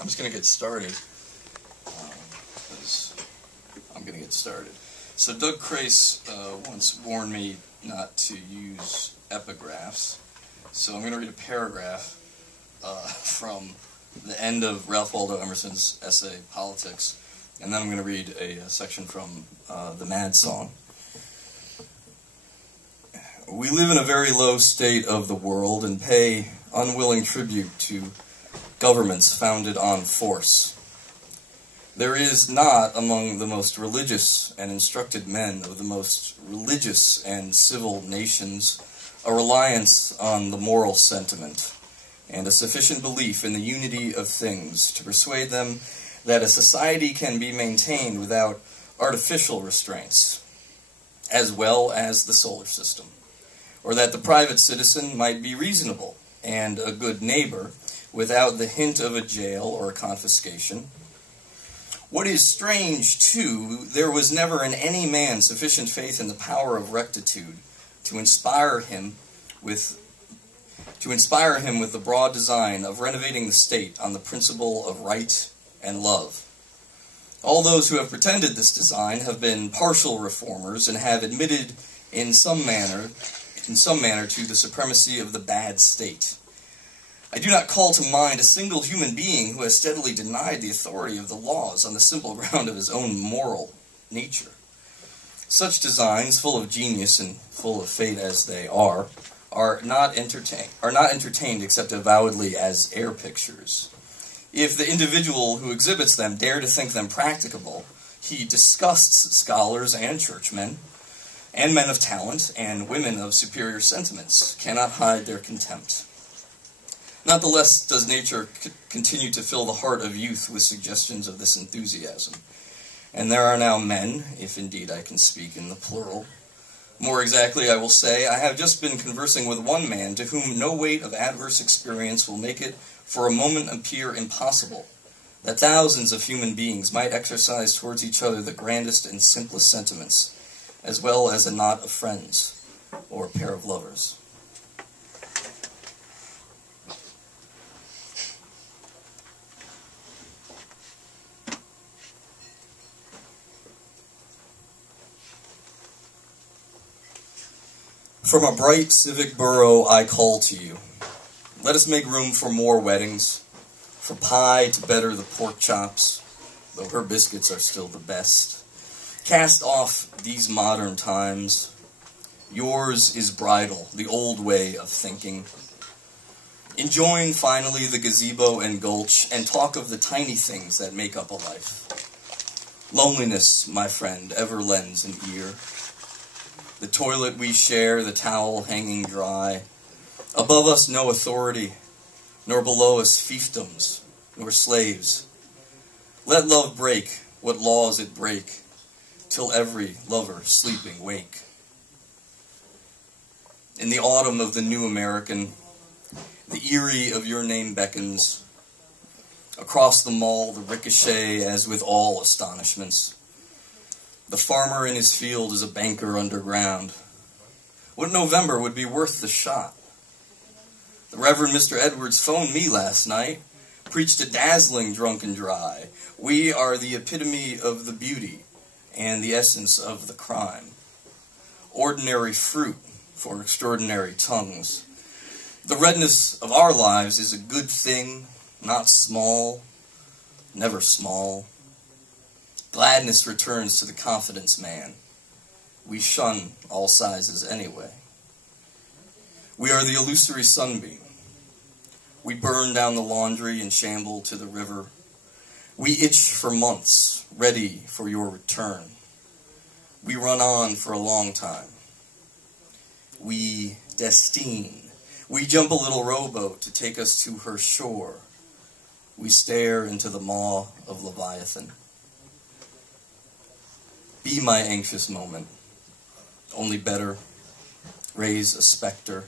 I'm just going to get started, because I'm going to get started. So Doug Crace once warned me not to use epigraphs, so I'm going to read a paragraph from the end of Ralph Waldo Emerson's essay, Politics, and then I'm going to read a section from the Mad Song. We live in a very low state of the world and pay unwilling tribute to governments founded on force. There is not among the most religious and instructed men of the most religious and civil nations a reliance on the moral sentiment and a sufficient belief in the unity of things to persuade them that a society can be maintained without artificial restraints, as well as the solar system, or that the private citizen might be reasonable and a good neighbor without the hint of a jail or a confiscation. What is strange, too, there was never in any man sufficient faith in the power of rectitude to inspire him with the broad design of renovating the state on the principle of right and love. All those who have pretended this design have been partial reformers and have admitted in some manner to the supremacy of the bad state. I do not call to mind a single human being who has steadily denied the authority of the laws on the simple ground of his own moral nature. Such designs, full of genius and full of fate as they are not entertained except avowedly as air pictures. If the individual who exhibits them dare to think them practicable, he disgusts scholars and churchmen, and men of talent, and women of superior sentiments, cannot hide their contempt. Not the less does nature continue to fill the heart of youth with suggestions of this enthusiasm. And there are now men, if indeed I can speak in the plural. More exactly, I will say, I have just been conversing with one man to whom no weight of adverse experience will make it for a moment appear impossible that thousands of human beings might exercise towards each other the grandest and simplest sentiments, as well as a knot of friends or a pair of lovers. From a bright civic borough I call to you. Let us make room for more weddings, for pie to better the pork chops, though her biscuits are still the best. Cast off these modern times. Yours is bridal, the old way of thinking. Enjoin finally the gazebo and gulch, and talk of the tiny things that make up a life. Loneliness, my friend, ever lends an ear. The toilet we share, the towel hanging dry. Above us no authority, nor below us fiefdoms, nor slaves. Let love break what laws it break, till every lover sleeping wake. In the autumn of the new American, the eyrie of your name beckons. Across the mall, the ricochet as with all astonishments. The farmer in his field is a banker underground. What November would be worth the shot? The Reverend Mr. Edwards phoned me last night, preached a dazzling drunk and dry. We are the epitome of the beauty and the essence of the crime. Ordinary fruit for extraordinary tongues. The redness of our lives is a good thing, not small, never small. Gladness returns to the confidence man. We shun all sizes anyway. We are the illusory sunbeam. We burn down the laundry and shamble to the river. We itch for months, ready for your return. We run on for a long time. We destine. We jump a little rowboat to take us to her shore. We stare into the maw of Leviathan. Be my anxious moment, only better, raise a specter.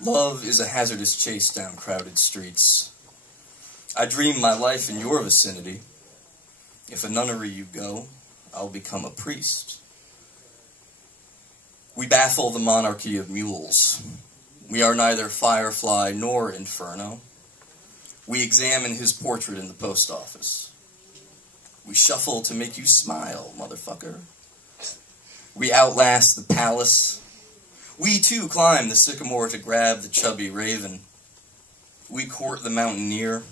Love is a hazardous chase down crowded streets. I dream my life in your vicinity. If a nunnery you go, I'll become a priest. We baffle the monarchy of mules. We are neither firefly nor inferno. We examine his portrait in the post office. We shuffle to make you smile, motherfucker. We outlast the palace. We too climb the sycamore to grab the chubby raven. We court the mountaineer.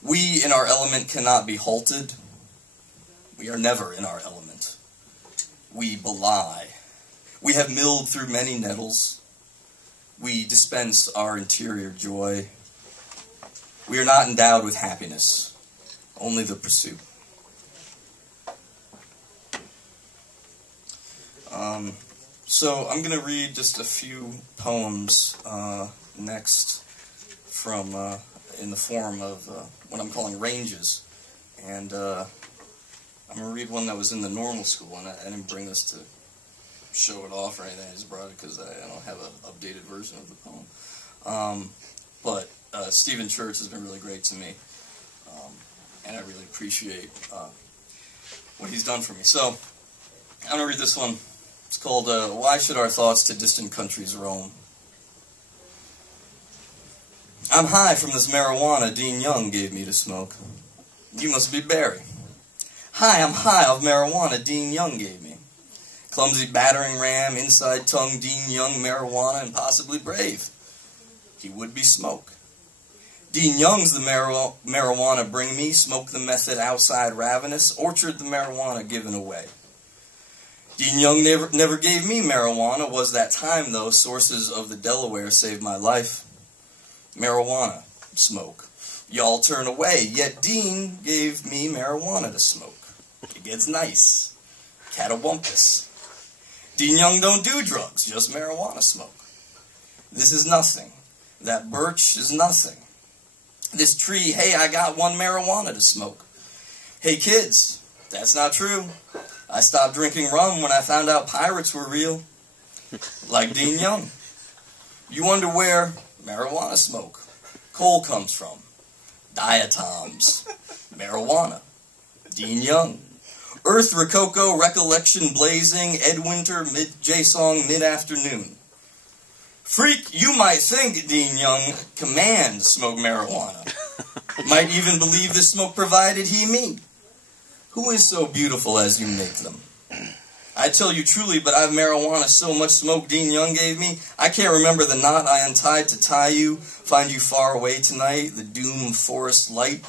We in our element cannot be halted. We are never in our element. We belie. We have milled through many nettles. We dispense our interior joy. We are not endowed with happiness, only the pursuit. So I'm going to read just a few poems next from in the form of what I'm calling ranges. And I'm going to read one that was in the normal school, and I didn't bring this to show it off or anything. I just brought it because I don't have an updated version of the poem. But Stephen Church has been really great to me, and I really appreciate what he's done for me. So I'm going to read this one. It's called, Why Should Our Thoughts to Distant Countries Roam? I'm high from this marijuana Dean Young gave me to smoke. You must be Barry. Hi, I'm high off marijuana Dean Young gave me. Clumsy battering ram, inside tongue, Dean Young, marijuana, and possibly brave. He would be smoke. Dean Young's the marijuana bring me, smoke the method outside ravenous, orchard the marijuana given away. Dean Young never gave me marijuana, was that time though, sources of the Delaware saved my life. Marijuana, smoke. Y'all turn away, yet Dean gave me marijuana to smoke. It gets nice. Catawampus. Dean Young don't do drugs, just marijuana smoke. This is nothing. That birch is nothing. This tree, hey, I got one marijuana to smoke. Hey kids, that's not true. I stopped drinking rum when I found out pirates were real. Like Dean Young. You wonder where marijuana smoke, coal comes from. Diatoms. Marijuana. Dean Young. Earth Rococo, recollection blazing, Ed Winter, J-song, mid-afternoon. Freak, you might think Dean Young command smoke marijuana. Might even believe the smoke provided he me. Who is so beautiful as you make them? I tell you truly, but I've marijuana so much smoke Dean Young gave me, I can't remember the knot I untied to tie you, find you far away tonight, the doom forest light.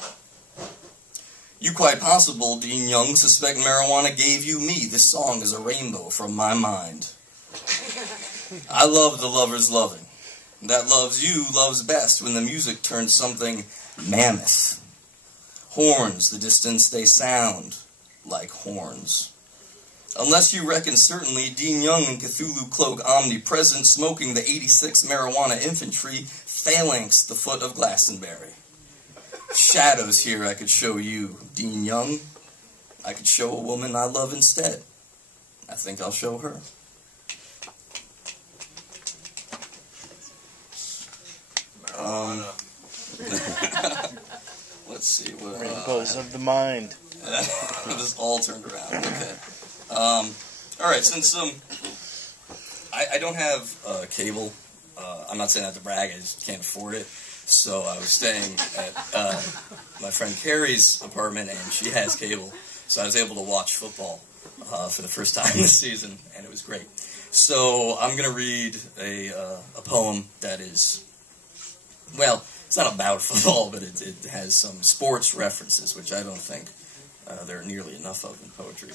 You quite possible, Dean Young, suspect marijuana gave you me. This song is a rainbow from my mind. I love the lovers loving. That loves you loves best when the music turns something mammoth. Horns, the distance they sound like horns. Unless you reckon certainly Dean Young in Cthulhu cloak omnipresent, smoking the 86 marijuana infantry, phalanx the foot of Glastonbury. Shadows here I could show you, Dean Young. I could show a woman I love instead. I think I'll show her. Let's see what. Rainbows of the mind. This all turned around. Okay. All right. Since I don't have cable. I'm not saying that to brag. I just can't afford it. So I was staying at my friend Carrie's apartment, and she has cable. So I was able to watch football for the first time this season, and it was great. So I'm going to read a poem that is, well, it's not about football, but it has some sports references, which I don't think there are nearly enough of in poetry.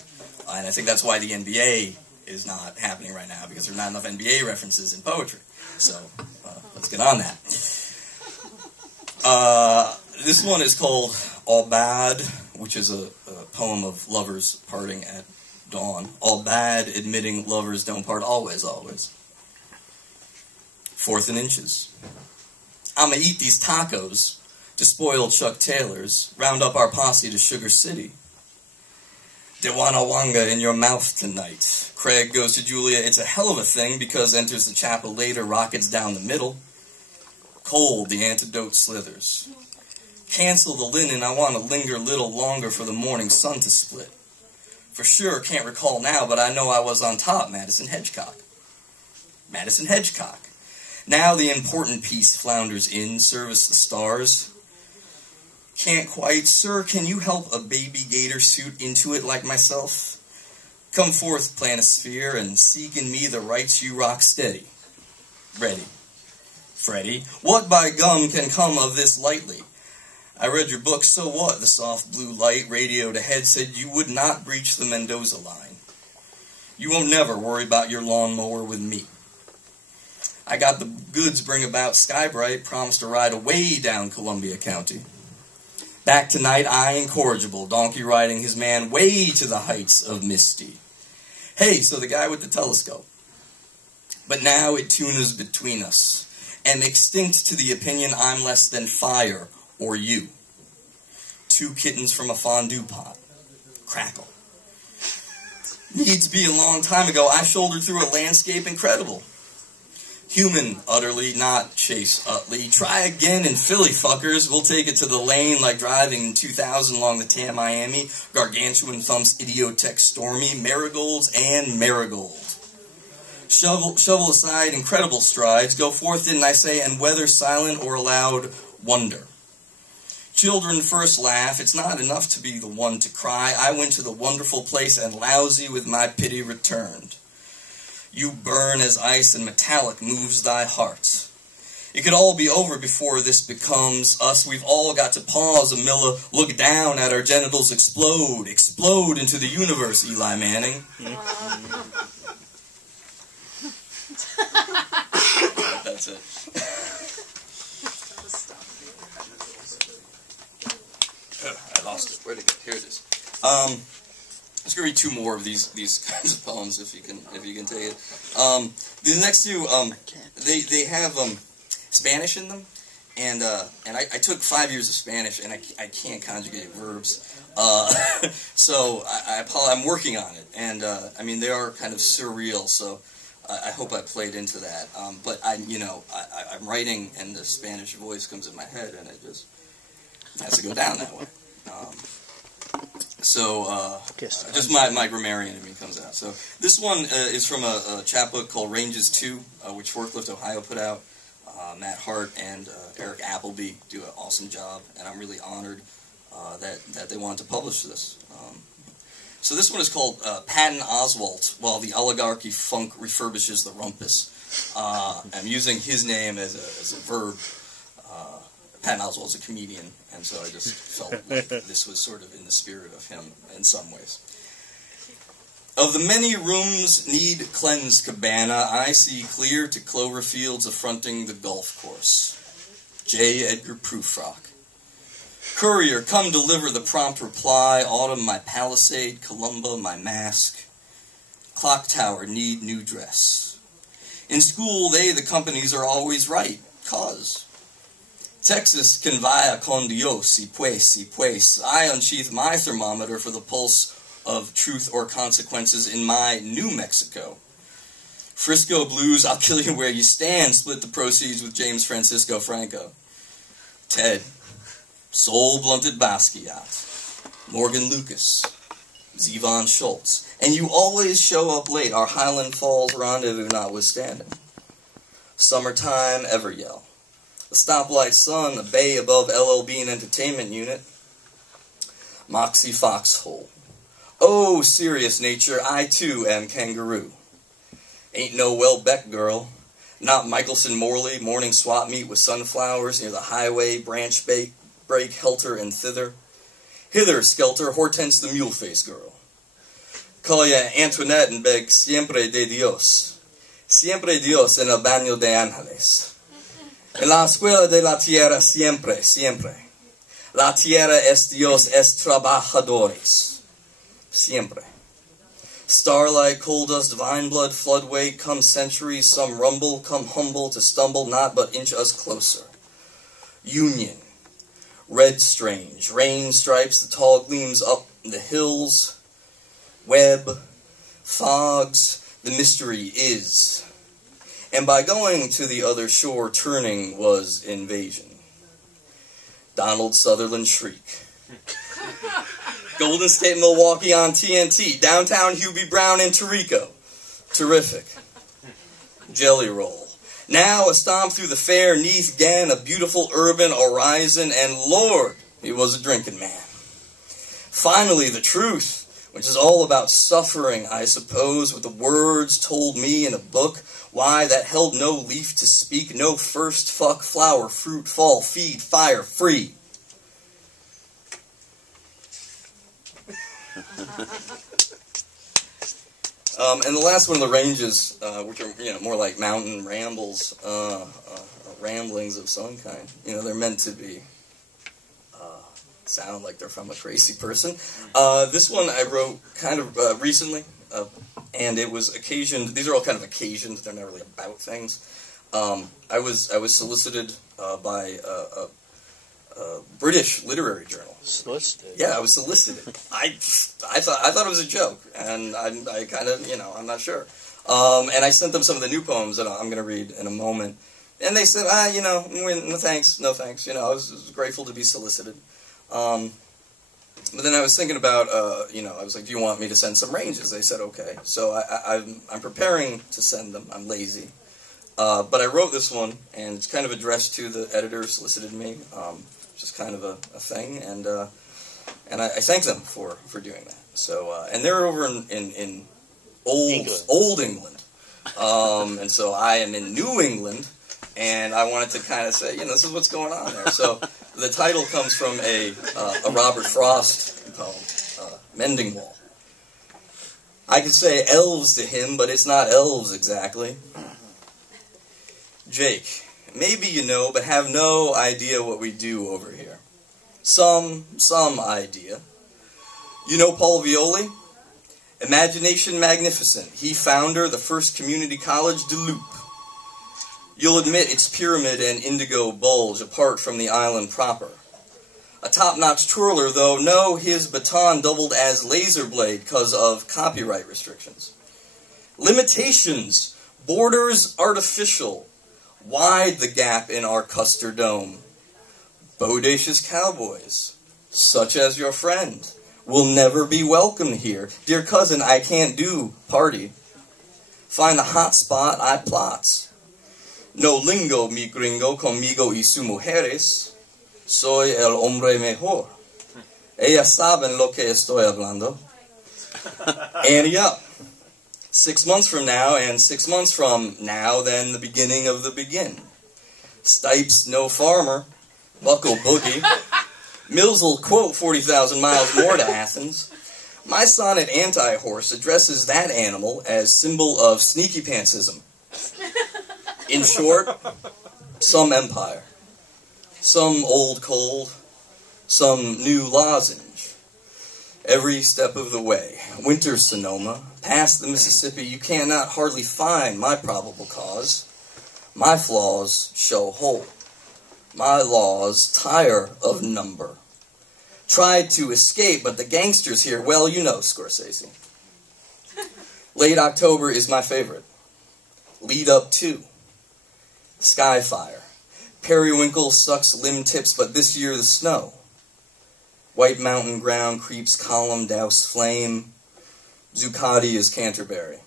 And I think that's why the NBA is not happening right now, because there are not enough NBA references in poetry. So let's get on that. This one is called All Bad, which is a poem of lovers parting at dawn. All bad, admitting lovers don't part always, always. 4th and inches. I'ma eat these tacos to spoil Chuck Taylor's, round up our posse to Sugar City. Dewanawanga in your mouth tonight. Craig goes to Julia, it's a hell of a thing, because enters the chapel later, rockets down the middle. Cold, the antidote slithers. Cancel the linen, I want to linger a little longer for the morning sun to split. For sure, can't recall now, but I know I was on top, Madison Hedgecock. Madison Hedgecock. Now the important piece flounders in, service the stars. Can't quite. Sir, can you help a baby gator suit into it like myself? Come forth, planisphere, and seek in me the rights you rock steady. Ready. Freddy, what by gum can come of this lightly? I read your book, so what? The soft blue light radioed ahead said you would not breach the Mendoza line. You won't never worry about your lawnmower with me. I got the goods bring about Skybright, promised to ride away down Columbia County. Back tonight, I incorrigible, donkey riding his man way to the heights of Misty. Hey, so the guy with the telescope. But now it tunes between us, and extinct to the opinion I'm less than fire or you. Two kittens from a fondue pot. Crackle. Needs be a long time ago, I shouldered through a landscape incredible. Human, utterly, not Chase Utley. Try again in Philly, fuckers. We'll take it to the lane like driving in 2000 along the Tam-Miami. Gargantuan thumps, Idiotech Stormy, marigolds and marigold. Shovel aside incredible strides. Go forth, didn't I say, and whether silent or loud, wonder. Children first laugh. It's not enough to be the one to cry. I went to the wonderful place and lousy with my pity returned. You burn as ice and metallic moves thy heart. It could all be over before this becomes us. We've all got to pause a milla, look down at our genitals explode into the universe, Eli Manning. That's it. I lost it. Where'd it go? Here it is. I'm just gonna read two more of these kinds of poems if you can take it. The next two, they have Spanish in them, and I took 5 years of Spanish and I can't conjugate verbs, so I'm working on it, and I mean they are kind of surreal, so I hope I played into that. But I'm writing and the Spanish voice comes in my head and it just has to go down that way. Just my grammarian in me comes out. So this one is from a chapbook called Ranges 2, which Forklift Ohio put out. Matt Hart and Eric Appleby do an awesome job, and I'm really honored that they wanted to publish this. So this one is called Patton Oswalt, While the Oligarchy Funk Refurbishes the Rumpus. I'm using his name as a verb. Patton Oswalt's a comedian, and so I just felt like this was sort of in the spirit of him in some ways. Of the many rooms need cleansed cabana, I see clear to clover fields affronting the golf course. J. Edgar Prufrock. Courier, come deliver the prompt reply. Autumn, my palisade. Columba, my mask. Clock tower, need new dress. In school, the companies, are always right. Cause. Texas can via con Dios, si pues. I unsheath my thermometer for the pulse of truth or consequences in my New Mexico. Frisco Blues, I'll kill you where you stand. Split the proceeds with James Francisco Franco. Ted. Soul Blunted Basquiat. Morgan Lucas. Zevon Schultz. And you always show up late, our Highland Falls rendezvous notwithstanding. Summertime Everyell. The Stoplight Sun, a bay above LL Bean Entertainment Unit. Moxie Foxhole. Oh, serious nature, I too am kangaroo. Ain't no Welbeck girl. Not Michelson Morley, morning swap meet with sunflowers near the highway, branch break, helter and thither. Hither, skelter, Hortense the mule-faced girl. Call ya Antoinette and beg siempre de Dios. Siempre Dios en el baño de ángeles. En la escuela de la tierra siempre, siempre. La tierra es Dios, es trabajadores. Siempre. Starlight, coal dust, vine blood, floodway, come centuries, some rumble, come humble to stumble, not but inch us closer. Union. Red strange, rain stripes the tall gleams up the hills. Web. Fogs. The mystery is. And by going to the other shore, turning was invasion. Donald Sutherland Shriek. Golden State Milwaukee on TNT. Downtown Hubie Brown in Tarico. Terrific. Jelly Roll. Now a stomp through the fair, neath gan a beautiful urban horizon, and Lord, He was a drinking man. Finally, the truth, which is all about suffering, I suppose, with the words told me in a book, why, that held no leaf to speak, no first, fuck, flower, fruit, fall, feed, fire, free. And the last one of the ranges, which are more like mountain rambles, ramblings of some kind. They're meant to be sound like they're from a crazy person. This one I wrote kind of recently, and it was occasioned. These are all kind of occasions. They're not really about things. I was solicited by a British literary journal. Solicited? Yeah, I was solicited. I thought it was a joke, and I kind of, I'm not sure. And I sent them some of the new poems that I'm going to read in a moment. And they said, no thanks. I was grateful to be solicited. But then I was thinking about, I was like, do you want me to send some ranges? They said, okay. So I'm preparing to send them. I'm lazy. But I wrote this one, and it's kind of addressed to the editor who solicited me. Just kind of a thing, and I thank them for doing that. So, and they're over in old England, and so I am in New England, and I wanted to kind of say, this is what's going on there. So the title comes from a Robert Frost poem, Mending Wall. I could say elves to him, but it's not elves exactly. Jake, maybe you know, but have no idea what we do over here. Some idea. You know Paul Violi? Imagination magnificent. He founder the first community college de Loop. You'll admit its pyramid and indigo bulge apart from the island proper. A top-notch twirler, though, no, his baton doubled as laser blade because of copyright restrictions. Limitations. Borders artificial. Wide the gap in our Custer Dome. Bodacious cowboys, such as your friend, will never be welcome here. Dear cousin, I can't do party. Find the hot spot, I plots. No lingo, mi gringo, conmigo y su mujeres. Soy el hombre mejor. Ellas saben lo que estoy hablando. Ante up. 6 months from now, and 6 months from now, then the beginning of the begin. Stipes no farmer, buckle boogie. Mills'll quote 40,000 miles more to Athens. My sonnet Anti-Horse addresses that animal as symbol of sneaky pantsism. In short, some empire, some old cold, some new lozenge. Every step of the way, winter Sonoma, past the Mississippi, you cannot hardly find my probable cause. My flaws show whole. My laws tire of number. Tried to escape, but the gangsters here, well, you know Scorsese. Late October is my favorite. Lead up to. Skyfire. Periwinkle sucks limb tips, but this year the snow. White mountain ground creeps column douse flame. Zuccotti is Canterbury.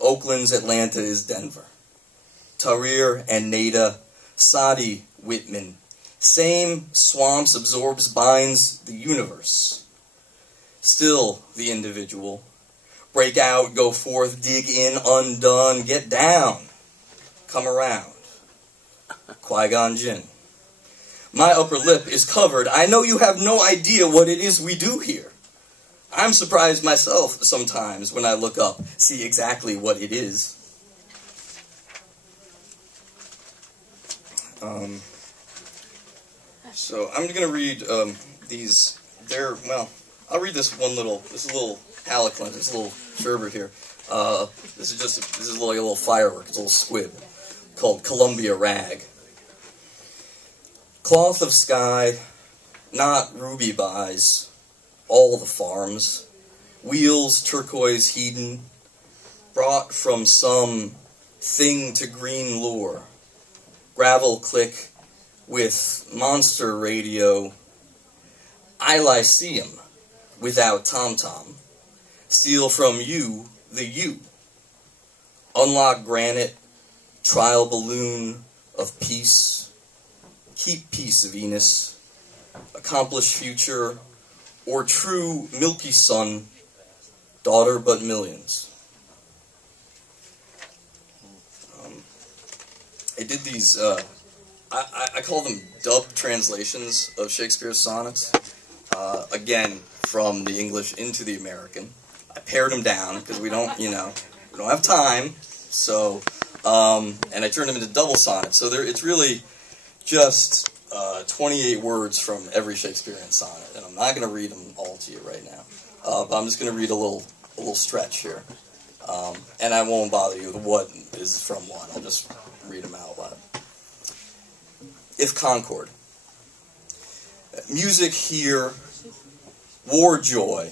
Oakland's Atlanta is Denver. Tahrir and Nada, Sadi, Whitman. Same swamps absorbs, binds the universe. Still the individual. Break out, go forth, dig in, undone, get down. Come around. Qui-Gon Jinn. My upper lip is covered. I know you have no idea what it is we do here. I'm surprised myself sometimes when I look up, see exactly what it is. So I'm going to read these. I'll read this little haloclint, this little sherbet here. This is like a little firework, it's a little squib called Columbia Rag. Cloth of sky, not ruby buys, all the farms, wheels turquoise hedon, brought from some thing to green lure, gravel click with monster radio, I Lyceum without tom-tom, steal from you the you, unlock granite, trial balloon of peace, keep peace Venus, accomplished future, or true milky son, daughter but millions. I did these, I call them dubbed translations of Shakespeare's sonnets, again, from the English into the American. I pared them down, because we don't have time, so, and I turned them into double sonnets, so it's really just 28 words from every Shakespearean sonnet, and I'm not going to read them all to you right now, but I'm just going to read a little stretch here, and I won't bother you with what is from what. I'll just read them out loud. If Concord. Music here, war joy,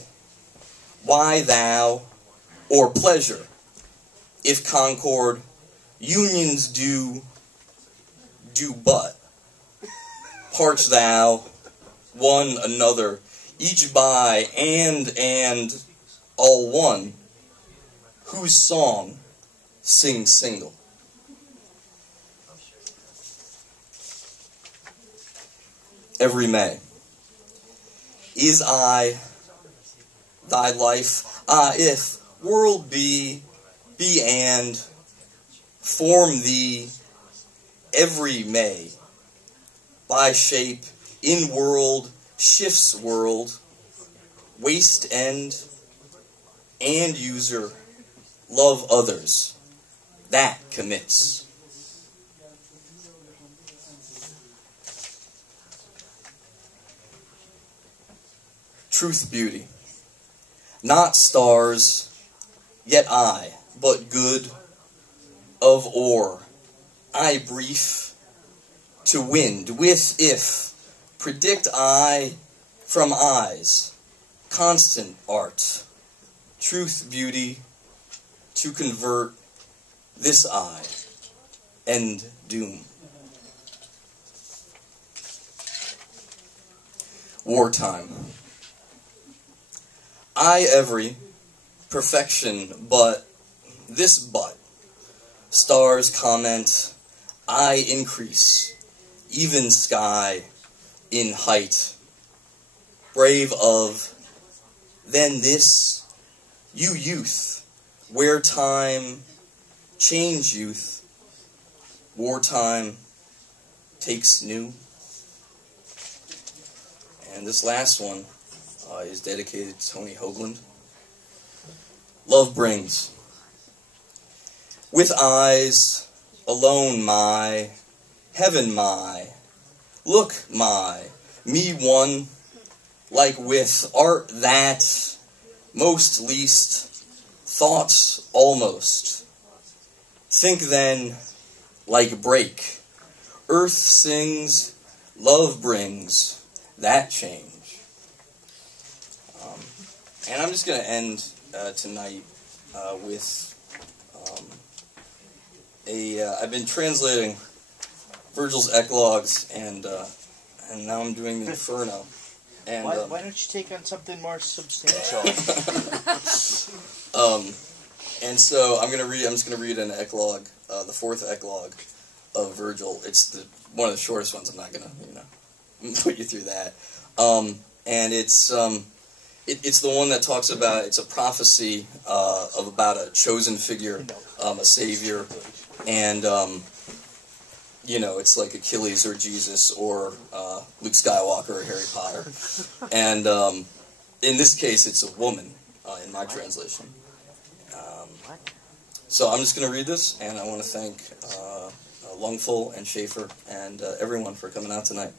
why thou, or pleasure. If Concord, unions do but. Parch thou, one another, each by and all one, whose song sing single. Every May. Is I thy life? If world be and form thee every May. By shape, in world, shifts world, waste end, and user, love others. That commits. Truth beauty. Not stars, yet I, but good, of ore, I brief, to wind, with if, predict I, from eyes, constant art, truth beauty, to convert this eye, end doom. Wartime. I every perfection, but this but. Stars comment, I increase, even sky in height. Brave of, then this, you youth, where time change youth, wartime takes new. And this last one is dedicated to Tony Hoagland. Love brings. With eyes alone my, heaven my, look my, me one, like with art that, most least, thoughts almost. Think then, like break, earth sings, love brings, that change. And I'm just going to end tonight with I've been translating Virgil's Eclogues, and now I'm doing the Inferno. And why don't you take on something more substantial? And so I'm just going to read an eclogue, the fourth eclogue of Virgil. It's one of the shortest ones. I'm not going to put you through that. And it's the one that talks about, it's a prophecy of about a chosen figure, a savior, and it's like Achilles or Jesus or Luke Skywalker or Harry Potter. And in this case, it's a woman in my translation. So I'm just going to read this, and I want to thank Lungful and Schaefer and everyone for coming out tonight.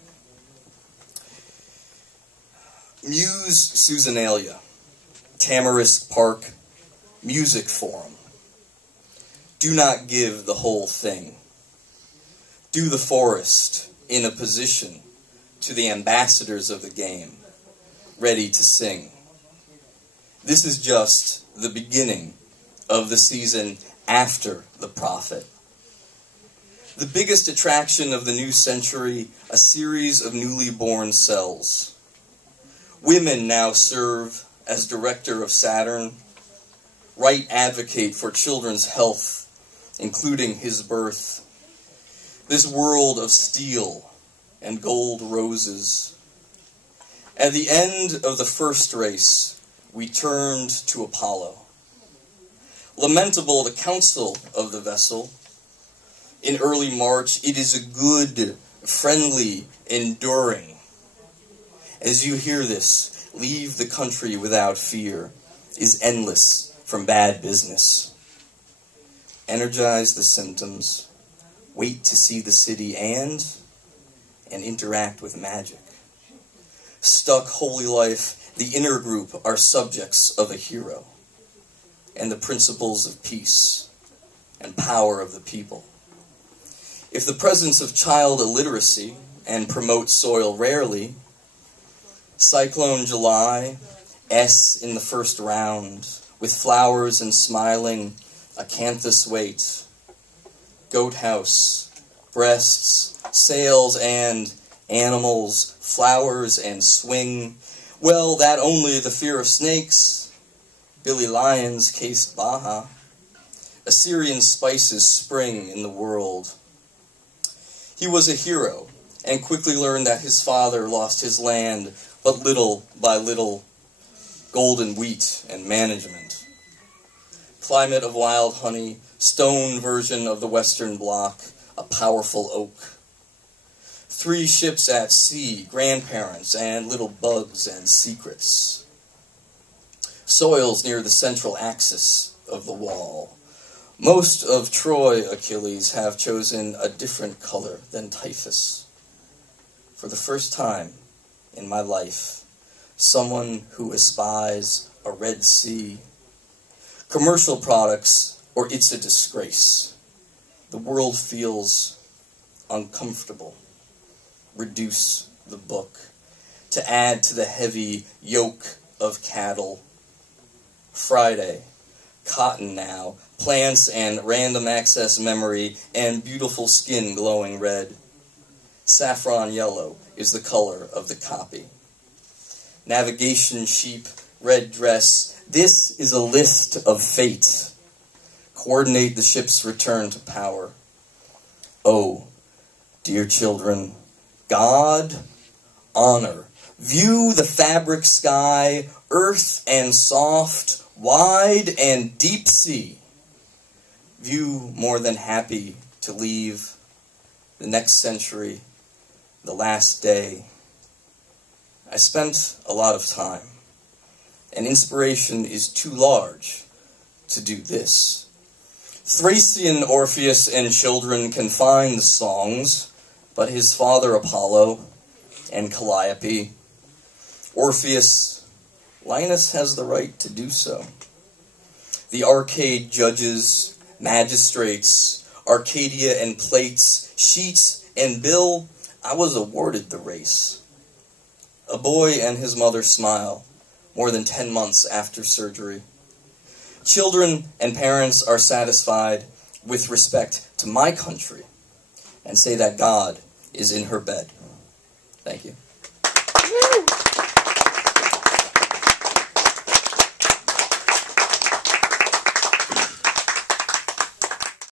Muse Susannalia, Tamarisk Park, Music Forum. Do not give the whole thing. Do the forest in a position to the ambassadors of the game, ready to sing. This is just the beginning of the season after the prophet. The biggest attraction of the new century, a series of newly born cells. Women now serve as director of Saturn, right advocate for children's health, including his birth. This world of steel and gold roses, At the end of the first race, we turned to Apollo. Lamentable the counsel of the vessel. In early March, it is a good, friendly, enduring. As you hear this, leave the country without fear is endless from bad business. Energize the symptoms, wait to see the city and interact with magic. Stuck holy life, the inner group are subjects of a hero and the principles of peace and power of the people. If the presence of child illiteracy and promote soil rarely, Cyclone July, S in the first round, with flowers and smiling, acanthus wait, goat house, breasts, sails and animals, flowers and swing, well, that only the fear of snakes, Billy Lyons cased Baja, Assyrian spices spring in the world. He was a hero, and quickly learned that his father lost his land, but little by little, golden wheat and management. Climate of wild honey, stone version of the Western Bloc, a powerful oak. 3 ships at sea, grandparents, and little bugs and secrets. Soils near the central axis of the wall. Most of Troy Achilles have chosen a different color than typhus. For the first time in my life, someone who espies a Red Sea. Commercial products, or it's a disgrace. The world feels uncomfortable. Reduce the book to add to the heavy yoke of cattle. Friday, cotton now, plants and random access memory, and beautiful skin glowing red. Saffron yellow is the color of the copy. Navigation sheep, red dress. This is a list of fate. Coordinate the ship's return to power. Oh, dear children, God, honor. View the fabric sky, earth and soft, wide and deep sea. View more than happy to leave the next century, the last day. I spent a lot of time, and inspiration is too large to do this. Thracian Orpheus and children can find the songs, but his father Apollo and Calliope, Orpheus, Linus has the right to do so. The arcade judges, magistrates, Arcadia and plates, sheets and bill, I was awarded the race. A boy and his mother smile, more than 10 months after surgery. Children and parents are satisfied with respect to my country and say that God is in her bed. Thank you.